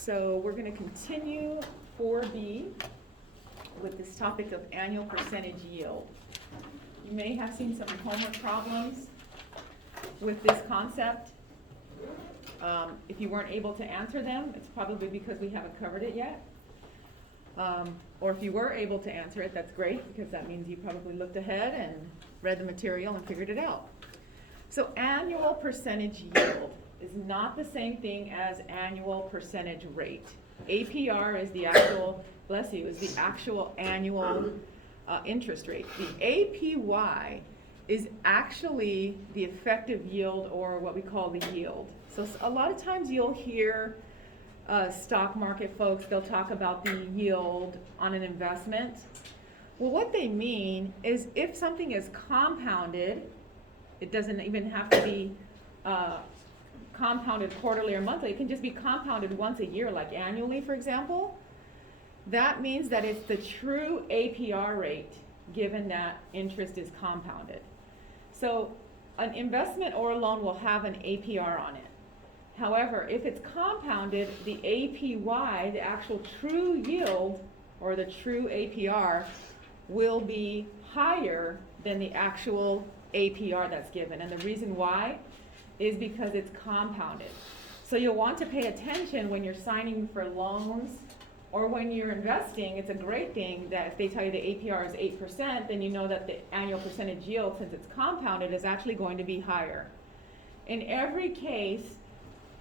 So we're going to continue 4B with this topic of annual percentage yield. You may have seen some homework problems with this concept. If you weren't able to answer them, it's probably because we haven't covered it yet. Or if you were able to answer it, that's great, because that means you probably looked ahead and read the material and figured it out. So annual percentage yield is not the same thing as annual percentage rate. APR is the actual, bless you, is the actual annual interest rate. The APY is actually the effective yield, or what we call the yield. So a lot of times you'll hear stock market folks, they'll talk about the yield on an investment. Well, what they mean is if something is compounded, it doesn't even have to be compounded quarterly or monthly. It can just be compounded once a year, like annually, for example. That means that it's the true APR rate, given that interest is compounded. So an investment or a loan will have an APR on it. However, if it's compounded, the APY, the actual true yield, or the true APR, will be higher than the actual APR that's given. And the reason why is because it's compounded. So you'll want to pay attention when you're signing for loans or when you're investing. It's a great thing that if they tell you the APR is 8%, then you know that the annual percentage yield, since it's compounded, is actually going to be higher. In every case,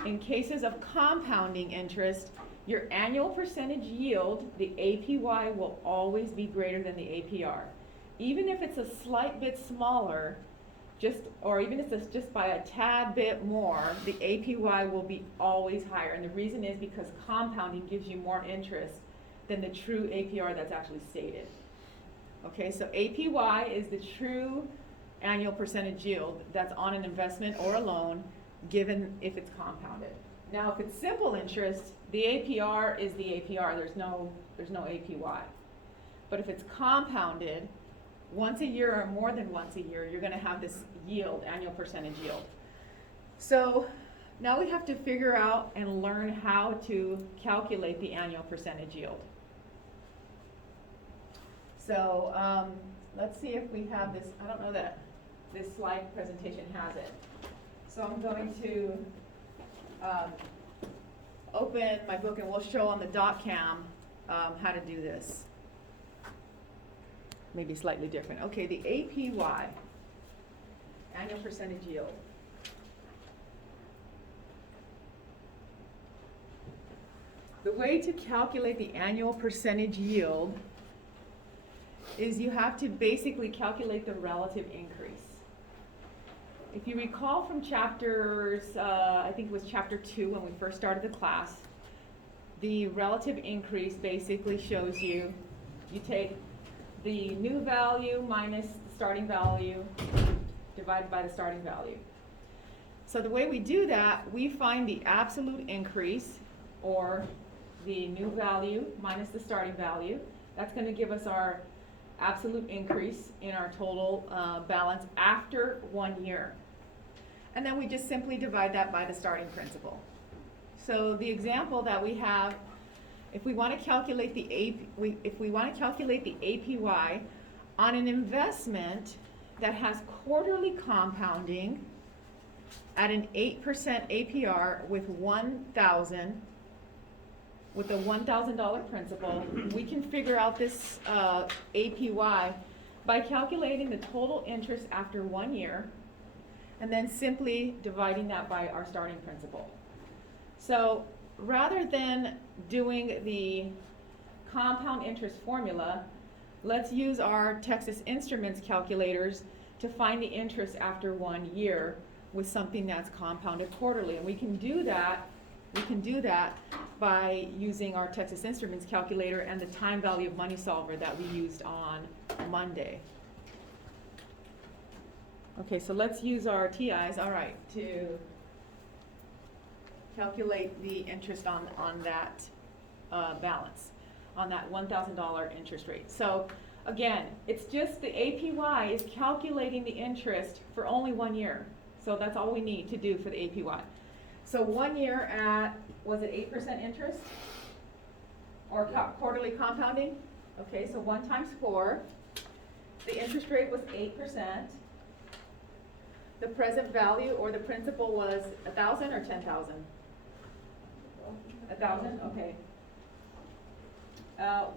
in cases of compounding interest, your annual percentage yield, the APY, will always be greater than the APR. Even if it's a slight bit smaller, or even if it's just by a tad bit more, the APY will be always higher. And the reason is because compounding gives you more interest than the true APR that's actually stated. Okay, so APY is the true annual percentage yield that's on an investment or a loan, given if it's compounded. Now, if it's simple interest, the APR is the APR. There's no APY. But if it's compounded, once a year or more than once a year, you're going to have this yield, annual percentage yield. So now we have to figure out and learn how to calculate the annual percentage yield. So let's see if we have this. I don't know that this slide presentation has it. So I'm going to open my book, and we'll show on the dot cam how to do this. Maybe slightly different. Okay, the APY, annual percentage yield. The way to calculate the annual percentage yield is you have to basically calculate the relative increase. If you recall from chapters, I think it was chapter 2 when we first started the class, the relative increase basically shows you take the new value minus the starting value divided by the starting value. So the way we do that, we find the absolute increase, or the new value minus the starting value. That's going to give us our absolute increase in our total balance after 1 year. And then we just simply divide that by the starting principal. So the example that we have, if we want to calculate the APY on an investment that has quarterly compounding at an 8% APR with a $1,000 principal, we can figure out this APY by calculating the total interest after 1 year and then simply dividing that by our starting principal. So rather than doing the compound interest formula, let's use our Texas Instruments calculators to find the interest after 1 year with something that's compounded quarterly. And we can do that by using our Texas Instruments calculator and the time value of money solver that we used on Monday. Okay, so let's use our TIs, all right, to calculate the interest on that balance, on that $1,000 interest rate. So again, it's just the APY is calculating the interest for only 1 year. So that's all we need to do for the APY. So 1 year at Was it 8% interest? Or quarterly compounding? Okay, so 1 times 4. The interest rate was 8%. The present value or the principal was 1,000 or 10,000? 1,000, okay.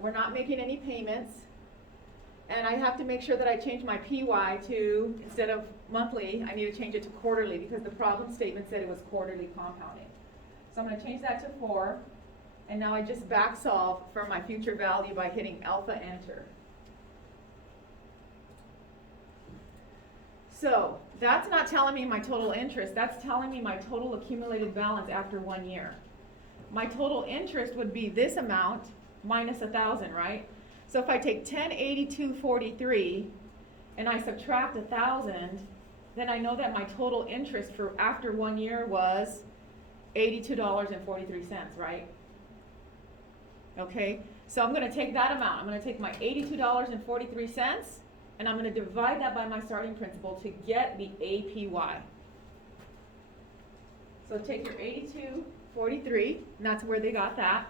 We're not making any payments. And I have to make sure that I change my PY to, instead of monthly, I need to change it to quarterly because the problem statement said it was quarterly compounding. So I'm going to change that to 4. And now I just back solve for my future value by hitting alpha enter. So that's not telling me my total interest. That's telling me my total accumulated balance after 1 year. My total interest would be this amount minus 1,000, right? So if I take 1082.43 and I subtract 1,000, then I know that my total interest for after 1 year was $82.43, right? Okay, so I'm going to take that amount. I'm going to take my $82.43 and I'm going to divide that by my starting principal to get the APY. So take your 82.43, and that's where they got that,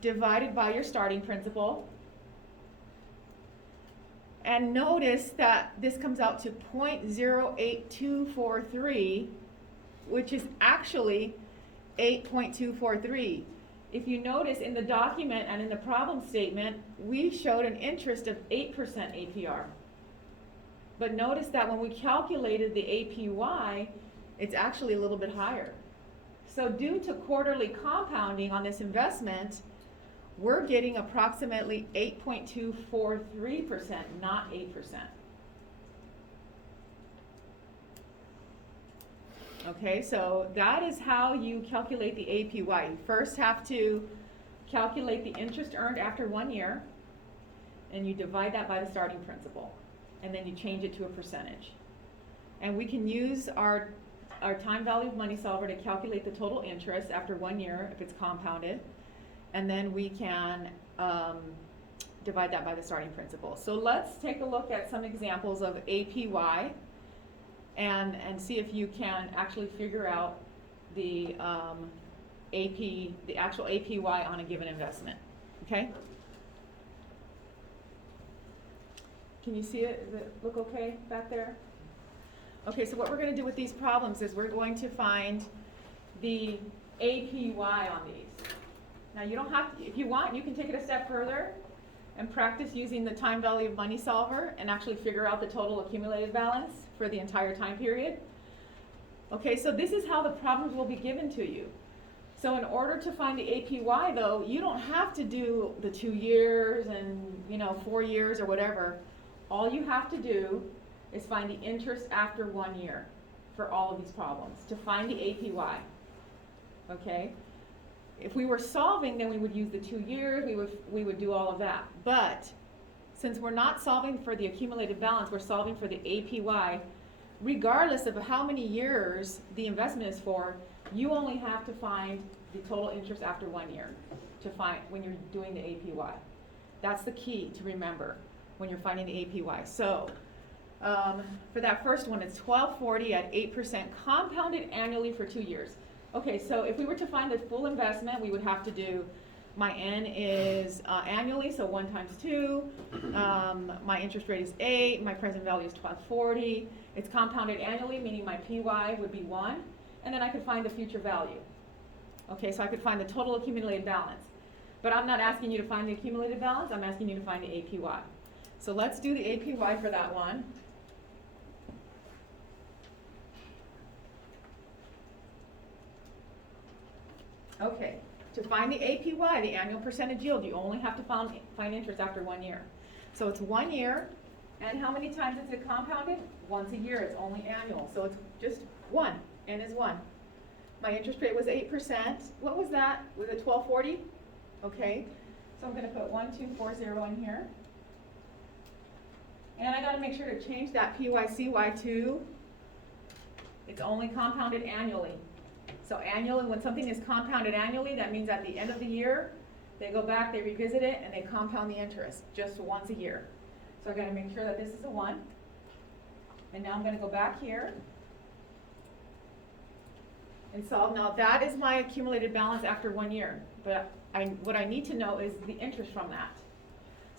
divided by your starting principal. And notice that this comes out to 0.08243, which is actually 8.243. If you notice in the document and in the problem statement, we showed an interest of 8% APR. But notice that when we calculated the APY, it's actually a little bit higher. So due to quarterly compounding on this investment, we're getting approximately 8.243%, not 8%. Okay, so that is how you calculate the APY. You first have to calculate the interest earned after 1 year, and you divide that by the starting principal, and then you change it to a percentage. And we can use our time value of money solver to calculate the total interest after 1 year if it's compounded, and then we can divide that by the starting principal. So let's take a look at some examples of APY and see if you can actually figure out the actual APY on a given investment. Okay? Can you see it? Does it look okay back there? Okay, so what we're going to do with these problems is we're going to find the APY on these. Now you don't have to, if you want, you can take it a step further and practice using the time value of money solver and actually figure out the total accumulated balance for the entire time period. Okay, so this is how the problems will be given to you. So in order to find the APY though, you don't have to do the 2 years and 4 years or whatever. All you have to do is find the interest after 1 year for all of these problems to find the APY. Okay? If we were solving, then we would use the 2 years, we would do all of that. But since we're not solving for the accumulated balance, we're solving for the APY, regardless of how many years the investment is for, you only have to find the total interest after 1 year to find when you're doing the APY. That's the key to remember when you're finding the APY. So for that first one, it's $12.40 at 8% compounded annually for 2 years. Okay, so if we were to find the full investment, we would have to do, my N is annually, so 1 times 2. My interest rate is 8. My present value is $12.40. It's compounded annually, meaning my PY would be 1. And then I could find the future value. Okay, so I could find the total accumulated balance. But I'm not asking you to find the accumulated balance. I'm asking you to find the APY. So let's do the APY for that one. Okay, to find the APY, the annual percentage yield, you only have to find interest after 1 year. So it's 1 year, and how many times is it compounded? Once a year, it's only annual. So it's just 1, N is 1. My interest rate was 8%. What was that? Was it $12.40? Okay, so I'm going to put 1240 in here. And I got to make sure to change that PYCY to, it's only compounded annually. So annually, when something is compounded annually, that means at the end of the year, they go back, they revisit it, and they compound the interest just once a year. So I've got to make sure that this is a 1. And now I'm going to go back here. and solve. Now that is my accumulated balance after 1 year, but what I need to know is the interest from that.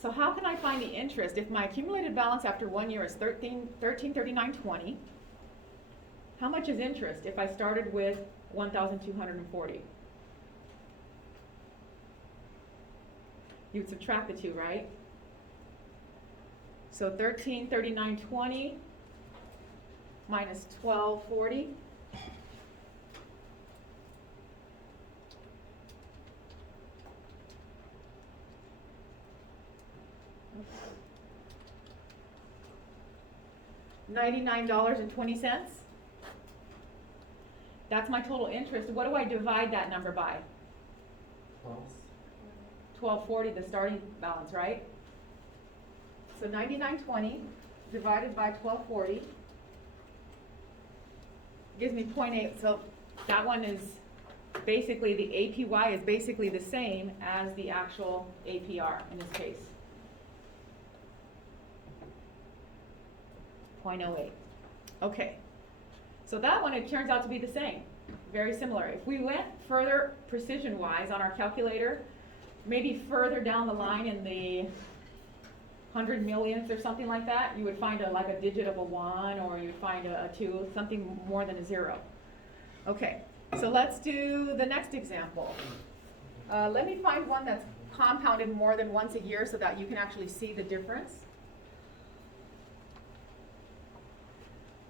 So how can I find the interest if my accumulated balance after 1 year is 1339.20? How much is interest if I started with 1,240? You would subtract the two, right? So 1339.20 minus 1240. $99.20. That's my total interest. What do I divide that number by? 1240, the starting balance, right? So 99.20 divided by 1240 gives me 0.8. So that one is basically, the APY is basically the same as the actual APR in this case. 0.08. Okay. So that one, it turns out to be the same. Very similar. If we went further precision-wise on our calculator, maybe further down the line in the 100 millionths or something like that, you would find like a digit of a 1, or you'd find a 2, something more than a 0. Okay, so let's do the next example. Let me find one that's compounded more than once a year so that you can actually see the difference.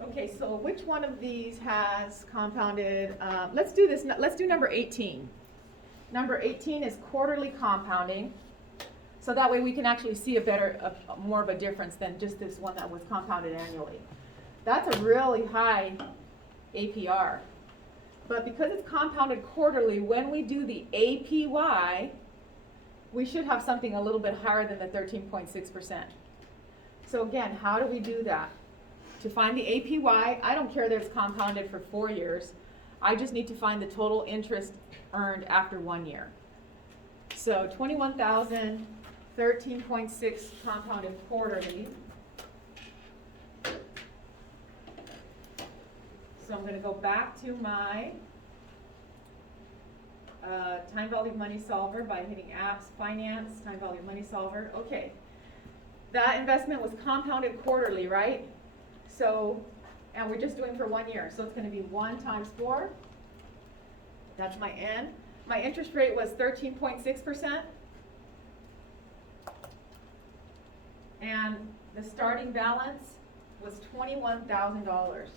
Okay, so which one of these has compounded? Let's do this. Let's do number 18. Number 18 is quarterly compounding. So that way we can actually see more of a difference than just this one that was compounded annually. That's a really high APR. But because it's compounded quarterly, when we do the APY, we should have something a little bit higher than the 13.6%. So again, how do we do that? To find the APY, I don't care that it's compounded for 4 years. I just need to find the total interest earned after 1 year. So 21,000, 13.6 compounded quarterly. So I'm going to go back to my time value of money solver by hitting apps, finance, time value of money solver. Okay, that investment was compounded quarterly, right? So, and we're just doing for 1 year. So it's going to be 1 times 4. That's my N. My interest rate was 13.6%. And the starting balance was $21,000.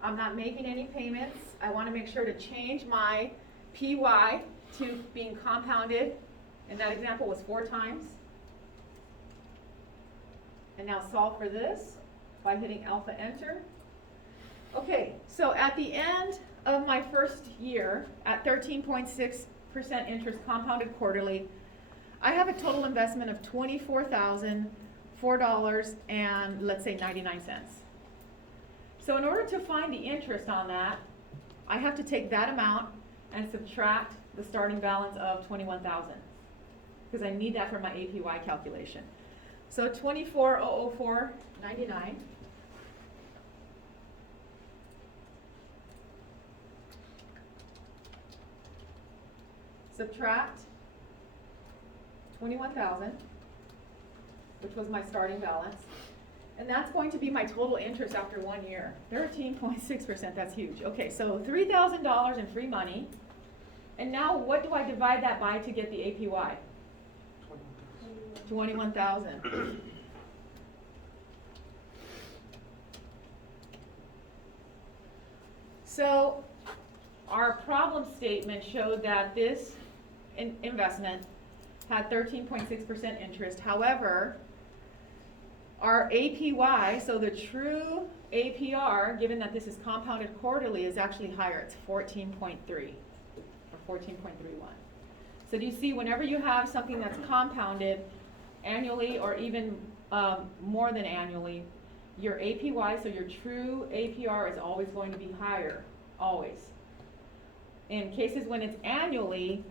I'm not making any payments. I want to make sure to change my PY to being compounded. In that example was 4 times. And now solve for this by hitting alpha enter. Okay, so at the end of my first year, at 13.6% interest compounded quarterly, I have a total investment of $24,004 and let's say 99 cents. So in order to find the interest on that, I have to take that amount and subtract the starting balance of 21,000 because I need that for my APY calculation. So 24,004.99. Subtract 21,000, which was my starting balance, and that's going to be my total interest after 1 year. 13.6%, that's huge. Okay, so $3,000 in free money, and now what do I divide that by to get the APY? 21,000. So our problem statement showed that this investment had 13.6% interest. However, our APY, so the true APR, given that this is compounded quarterly, is actually higher. It's 14.3 or 14.31. So do you see, whenever you have something that's compounded annually or even more than annually, your APY, so your true APR, is always going to be higher, always. In cases when it's annually,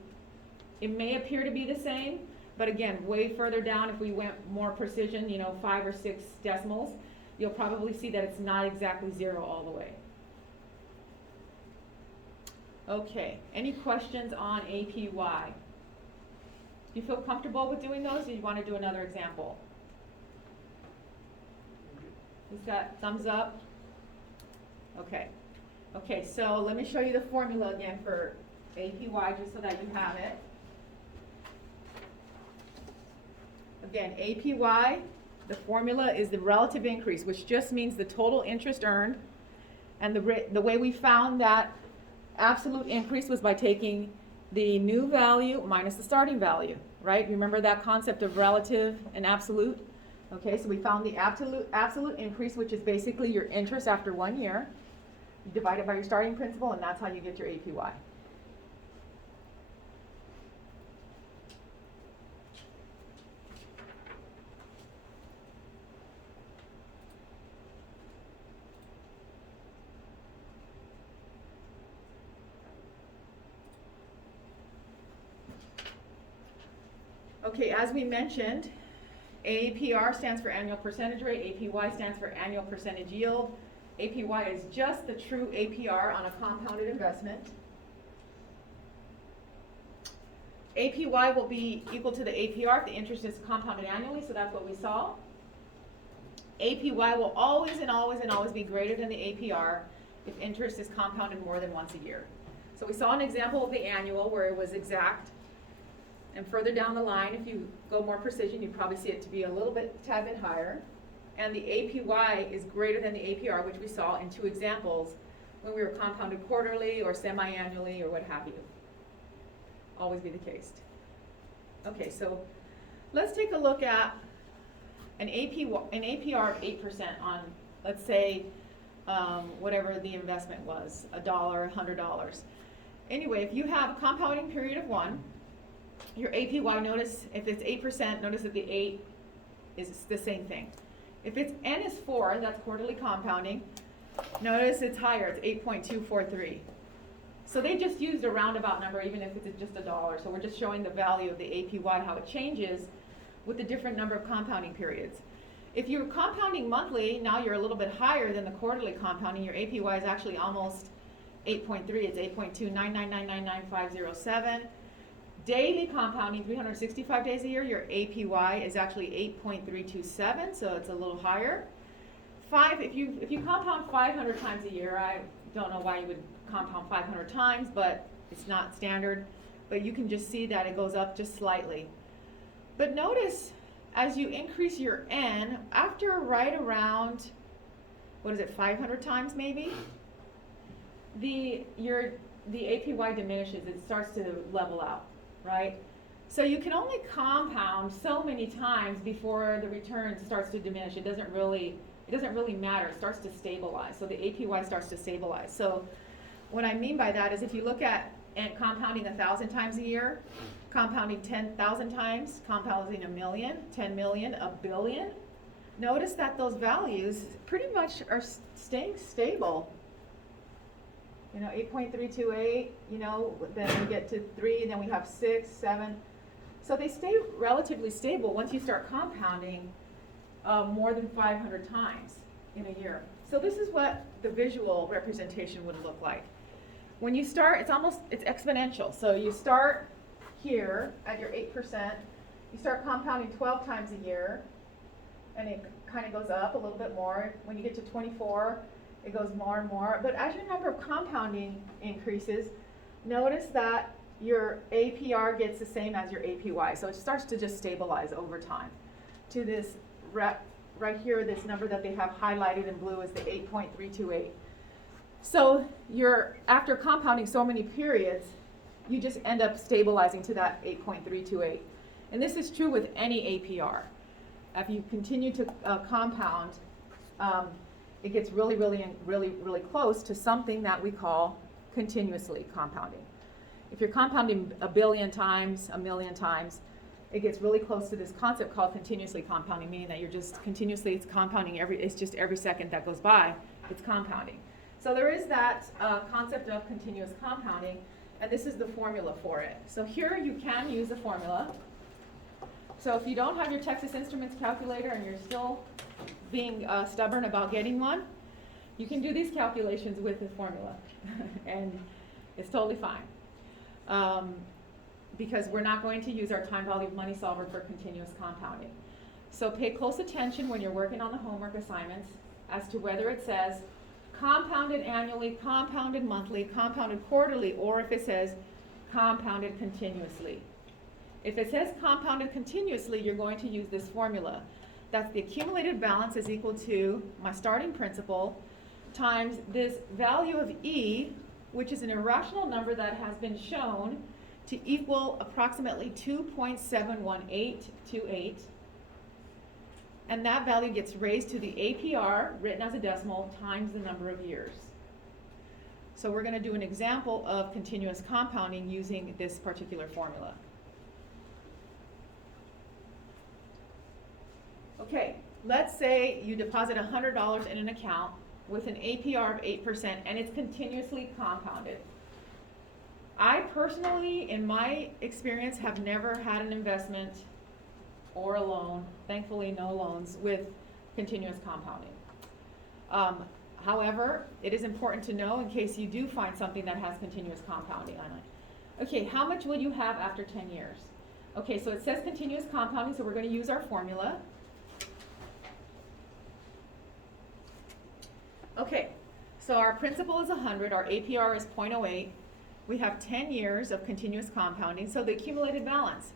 it may appear to be the same, but again, way further down, if we went more precision, 5 or 6 decimals, you'll probably see that it's not exactly 0 all the way. Okay, any questions on APY? Do you feel comfortable with doing those, or do you want to do another example? Who's got thumbs up? Okay. Okay, so let me show you the formula again for APY, just so that you have it. Again, APY, the formula is the relative increase, which just means the total interest earned. And the way we found that absolute increase was by taking the new value minus the starting value, right? Remember that concept of relative and absolute? Okay, so we found the absolute increase, which is basically your interest after 1 year. You divide it by your starting principal, and that's how you get your APY. Okay, as we mentioned, APR stands for annual percentage rate, APY stands for annual percentage yield. APY is just the true APR on a compounded investment. APY will be equal to the APR if the interest is compounded annually, so that's what we saw. APY will always and always and always be greater than the APR if interest is compounded more than once a year. So we saw an example of the annual where it was exact. And further down the line, if you go more precision, you probably see it to be a little bit, tad bit higher. And the APY is greater than the APR, which we saw in 2 examples when we were compounded quarterly or semi-annually or what have you. Always be the case. Okay, so let's take a look at an APR of 8% on, let's say, whatever the investment was, $1, $100. Anyway, if you have a compounding period of 1, your APY, notice if it's 8%, notice that the 8 is the same thing. If it's N is 4, that's quarterly compounding, notice it's higher, it's 8.243. So they just used a roundabout number even if it's just $1. So we're just showing the value of the APY, how it changes with the different number of compounding periods. If you're compounding monthly, now you're a little bit higher than the quarterly compounding. Your APY is actually almost 8.3, it's 8.299999507. Daily compounding, 365 days a year, your APY is actually 8.327, so it's a little higher. If you compound 500 times a year, I don't know why you would compound 500 times, but it's not standard. But you can just see that it goes up just slightly. But notice, as you increase your N, after right around, 500 times maybe, the APY diminishes, it starts to level out. Right? So you can only compound so many times before the return starts to diminish. It doesn't really matter. It starts to stabilize. So the APY starts to stabilize. So what I mean by that is if you look at compounding 1,000 times a year, compounding 10,000 times, compounding 1 million, 10 million, 1 billion, notice that those values pretty much are staying stable. 8.328, then we get to 3, then we have 6, 7. So they stay relatively stable once you start compounding more than 500 times in a year. So this is what the visual representation would look like. When you start, it's exponential. So you start here at your 8%, you start compounding 12 times a year, and it kind of goes up a little bit more. When you get to 24, it goes more and more. But as your number of compounding increases, notice that your APR gets the same as your APY. So it starts to just stabilize over time to this right here, this number that they have highlighted in blue is the 8.328. So after compounding so many periods, you just end up stabilizing to that 8.328. And this is true with any APR. If you continue to compound, it gets really, really, really, really close to something that we call continuously compounding. If you're compounding 1 billion times, 1 million times, it gets really close to this concept called continuously compounding, meaning that you're just continuously, it's compounding it's just every second that goes by, it's compounding. So there is that concept of continuous compounding, and this is the formula for it. So here you can use the formula. So if you don't have your Texas Instruments calculator and you're still being stubborn about getting one, you can do these calculations with the formula. And It's totally fine. Because we're not going to use our time value of money solver for continuous compounding. So pay close attention when you're working on the homework assignments as to whether it says compounded annually, compounded monthly, compounded quarterly, or if it says compounded continuously. If it says compounded continuously, you're going to use this formula. That's the accumulated balance is equal to my starting principal times this value of E, which is an irrational number that has been shown to equal approximately 2.71828. And that value gets raised to the APR, written as a decimal, times the number of years. So we're going to do an example of continuous compounding using this particular formula. Okay, let's say you deposit $100 in an account with an APR of 8% and it's continuously compounded. I personally, in my experience, have never had an investment or a loan, thankfully no loans, with continuous compounding. However, it is important to know in case you do find something that has continuous compounding on it. Okay, how much will you have after 10 years? Okay, so it says continuous compounding, so we're going to use our formula. Okay, so our principal is 100, our APR is 0.08. We have 10 years of continuous compounding, so the accumulated balance.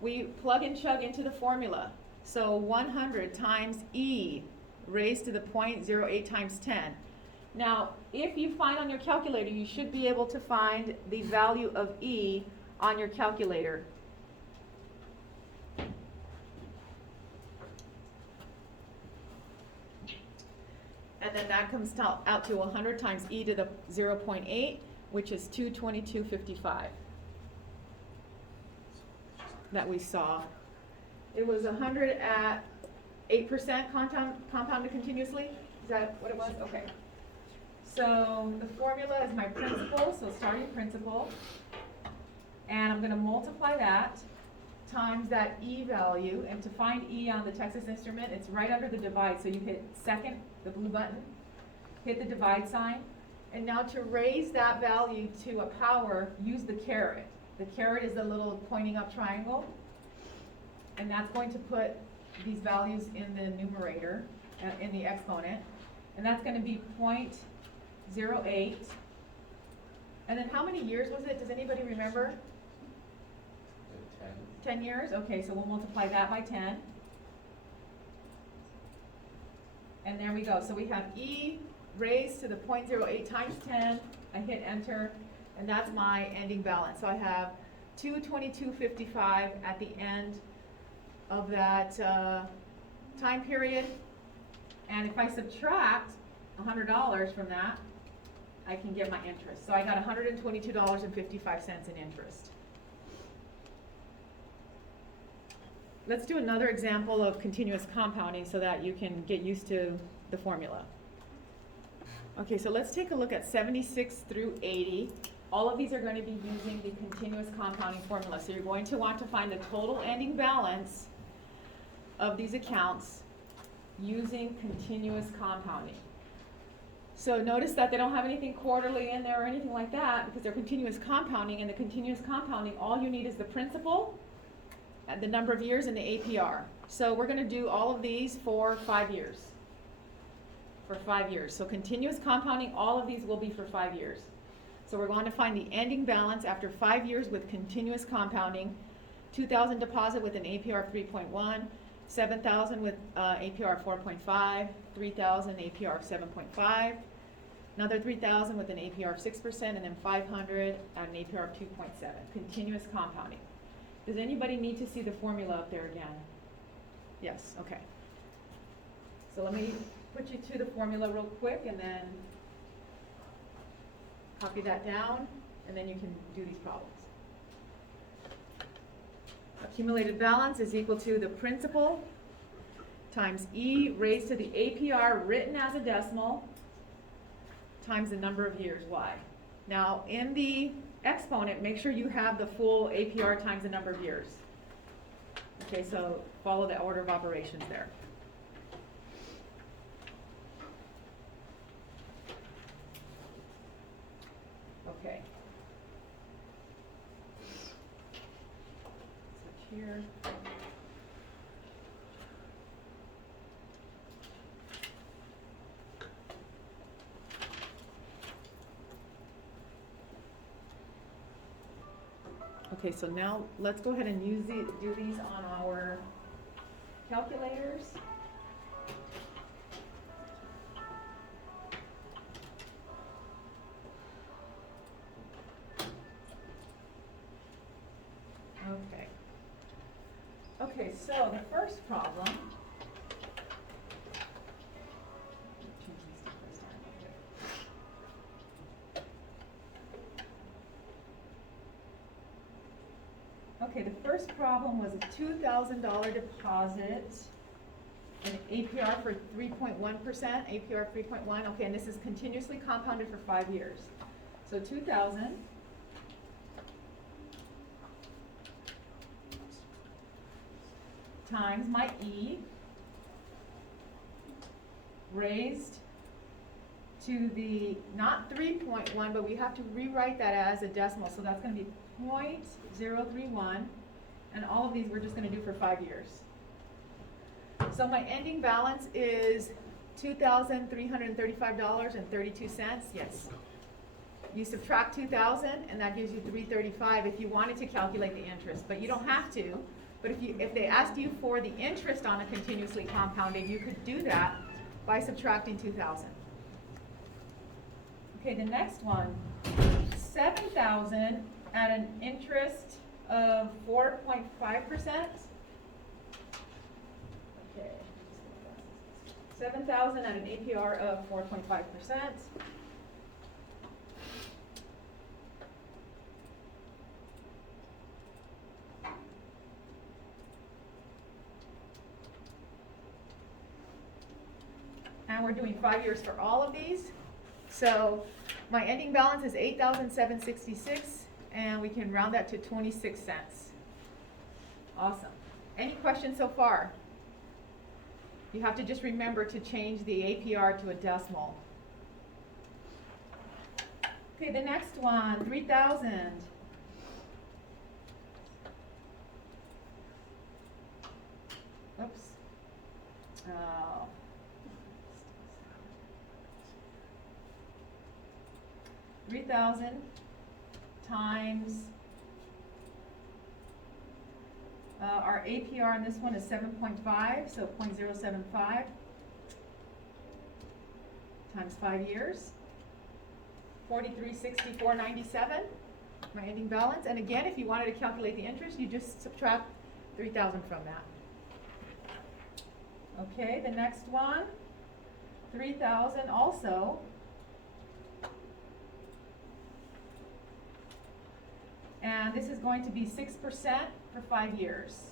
We plug and chug into the formula. So 100 times E raised to the 0.08 times 10. Now, if you find on your calculator, you should be able to find the value of E on your calculator. And then that comes out to 100 times E to the 0.8, which is 222.55 that we saw. It was 100 at 8% compounded continuously. Is that what it was? Okay. So the formula is my principal, so starting principal. And I'm going to multiply that times that E value. And to find E on the Texas Instrument, it's right under the divide. So you hit second, the blue button, hit the divide sign. And now to raise that value to a power, use the caret. The caret is the little pointing up triangle. And that's going to put these values in the numerator, in the exponent. And that's going to be 0.08. And then how many years was it? Does anybody remember? 10 years? Okay, so we'll multiply that by 10. And there we go. So we have E raised to the 0.08 times 10. I hit enter, and that's my ending balance. So I have 222.55 at the end of that time period. And if I subtract $100 from that, I can get my interest. So I got $122.55 in interest. Let's do another example of continuous compounding so that you can get used to the formula. Okay, so let's take a look at 76 through 80. All of these are going to be using the continuous compounding formula. So you're going to want to find the total ending balance of these accounts using continuous compounding. So notice that they don't have anything quarterly in there or anything like that because they're continuous compounding, and the continuous compounding, all you need is the principal, the number of years, and the APR. So we're going to do all of these for 5 years. For 5 years. So continuous compounding, all of these will be for 5 years. So we're going to find the ending balance after 5 years with continuous compounding. 2,000 deposit with an APR of 3.1, 7,000 with APR of 4.5, 3,000 APR of 7.5, another 3,000 with an APR of 6%, and then 500 at an APR of 2.7. Continuous compounding. Does anybody need to see the formula up there again? Yes, okay. So let me put you to the formula real quick and then copy that down, and then you can do these problems. Accumulated balance is equal to the principal times E raised to the APR written as a decimal times the number of years, Y. Now in the exponent, make sure you have the full APR times the number of years. Okay, so follow the order of operations there. Okay. here. Okay, so now let's go ahead and do these on our calculators. Okay. Okay, so the first problem. Okay, the first problem was a $2,000 deposit, an APR for 3.1%, APR 3.1. Okay, and this is continuously compounded for 5 years. So 2,000 times my E raised to the, not 3.1, but we have to rewrite that as a decimal, so that's going to be 0.031, and all of these we're just going to do for 5 years. So my ending balance is $2,335.32. Yes. You subtract 2,000 and that gives you $335 if you wanted to calculate the interest, but you don't have to. But if they asked you for the interest on a continuously compounded, you could do that by subtracting 2,000. Okay, the next one, 7,000 at an interest of 4.5%. Okay, 7,000 at an APR of 4.5%. And we're doing 5 years for all of these. So my ending balance is $8,766, and we can round that to 26 cents. Awesome. Any questions so far? You have to just remember to change the APR to a decimal. Okay, the next one, 3,000. Oops. 3,000 times our APR on this one is 7.5, so 0.075 times 5 years, 4364.97, my ending balance. And again, if you wanted to calculate the interest, you just subtract 3,000 from that. Okay, the next one, 3,000 also. And this is going to be 6% for 5 years.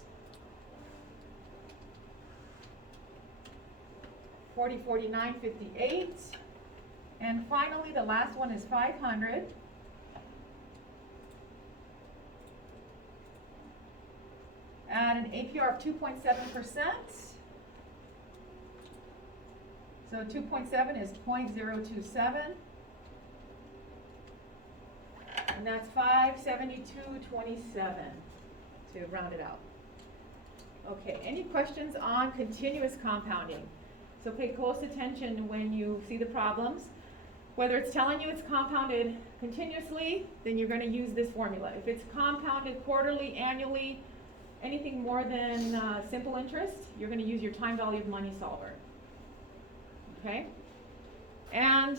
4049.58. And finally, the last one is 500. At an APR of 2.7%. So 2.7 is 0.027. And that's 572.27 to round it out. Okay, any questions on continuous compounding? So pay close attention when you see the problems. Whether it's telling you it's compounded continuously, then you're going to use this formula. If it's compounded quarterly, annually, anything more than simple interest, you're going to use your time value of money solver. Okay? And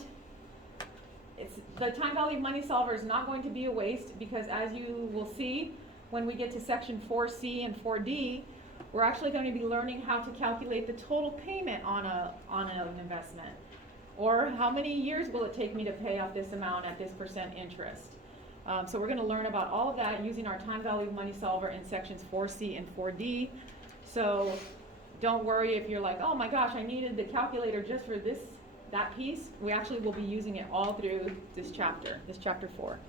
the time value of money solver is not going to be a waste, because as you will see when we get to section 4C and 4D, we're actually going to be learning how to calculate the total payment on an investment. Or how many years will it take me to pay off this amount at this % interest. So we're going to learn about all of that using our time value of money solver in sections 4C and 4D. So don't worry if you're like, oh my gosh, I needed the calculator just for that piece. We actually will be using it all through this chapter 4.